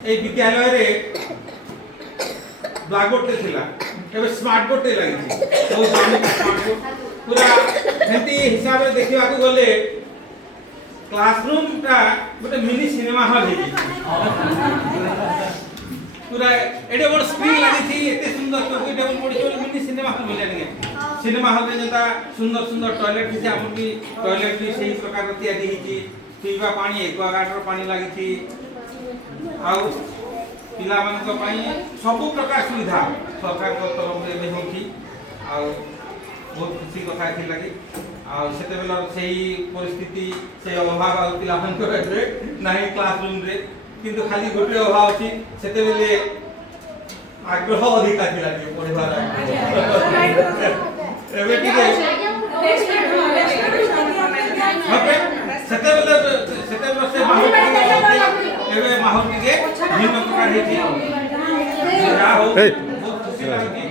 এই বিদ্যালয়ে ব্ল্যাকবোর্ড ଥିଲା ଏବେ ସ୍ମାର୍ଟ ବୋର୍ଡ ଲାଗିଛି ବହୁତ ସ୍ମାର୍ଟ ବୋର୍ଡ ପୁରା ଏମିତି ହିସାବରେ ଦେଖିବାକୁ ଗଲେ କ୍ଲାସରୁମ୍ ଟା ଗୋଟେ ମିନି ସିନେମା ହଲ୍ ହେଇଛି ପୁରା ଏଡେ ବଡ଼ ସ୍କ୍ରିନ୍ ଲାଗିଛି ଏତେ ସୁନ୍ଦର ଟୋପି ଟେବୁଲ ପଡ଼ିଛି ମିନି ସିନେମା ହଲ୍ ଭଳିଆ ଲାଗେ ସିନେମା ହଲ୍ରେ ଯେନ୍ତା ସୁନ୍ଦର ସୁନ୍ଦର ଟଏଲେଟ୍ ହେଇଛି ଆମର ବି ଟଏଲେଟ୍ ବି ସେହି ପ୍ରକାର ତିଆରି ହେଇଛି ପିଇବା ପାଣି ଏକ୍ୱାଗାର୍ଡର ପାଣି ଲାଗିଛି ଆଉ ପିଲାମାନଙ୍କ ପାଇଁ ସବୁ ପ୍ରକାର ସୁବିଧା ସରକାରଙ୍କ ତରଫରୁ ଏବେ ହେଉଛି ଆଉ ବହୁତ ଖୁସି କଥା ଏଥିଲାଗି ଆଉ ସେତେବେଳେ ସେହି ପରିସ୍ଥିତି ସେ ଅଭାବ ଆଉ ପିଲାମାନଙ୍କର ଏବେ ନାହିଁ କ୍ଲାସରୁମ୍ରେ କିନ୍ତୁ ଖାଲି ଗୋଟିଏ ଅଭାବ ଅଛି ସେତେବେଳେ ଆଗ୍ରହ ଅଧିକା ଥିଲା ଟିକେ ପଢ଼ିବାର ଏବେ ଟିକେ ସେତେବେଳେ ସେ ମାହୋଲ ଏବେ ମାହୋଲ ଟିକେ ଭିନ୍ନ ପ୍ରକାର ହେଇଛି ଯାହା ହଉ ବହୁତ ଖୁସି ଲାଗୁଛି।